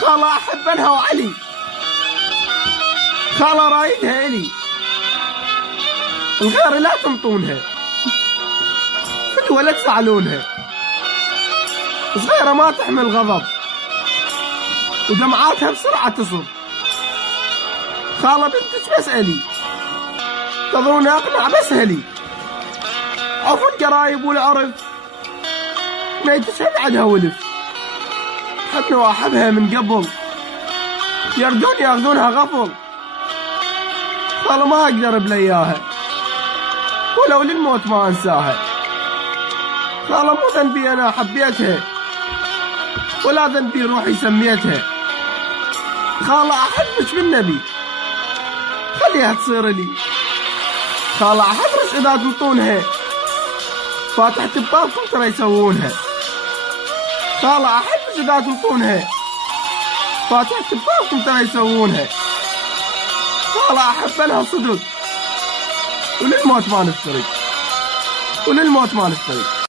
خالة أحب أنها وعلي، خالة رايدها إلي، الغير لا تنطونها، فدوى لا تزعلونها، صغيرة ما تحمل غضب ودمعاتها بسرعة تصب. خالة بنتك بسألي تظنون أقنع بسهلي، عفوا القرايب والعرف ميتتها بعدها ولف، حبني وأحبها من قبل يردون ياخذونها غفل. خالة ما أقدر بلياها ولو للموت ما أنساها، خالة مو ذنبي أنا حبيتها ولا ذنبي روحي سميتها، خالة أحبك بالنبي خليها تصير لي، خالة أحرص إذا تنطونها فاتحة ببابكم ترى يسوونها، خالة أحبك إذا تنطونها فاتحة ببابكم ترى يسوونها، خالة أحب لها صدق وللموت ما نفترق، وللموت ما نفترق.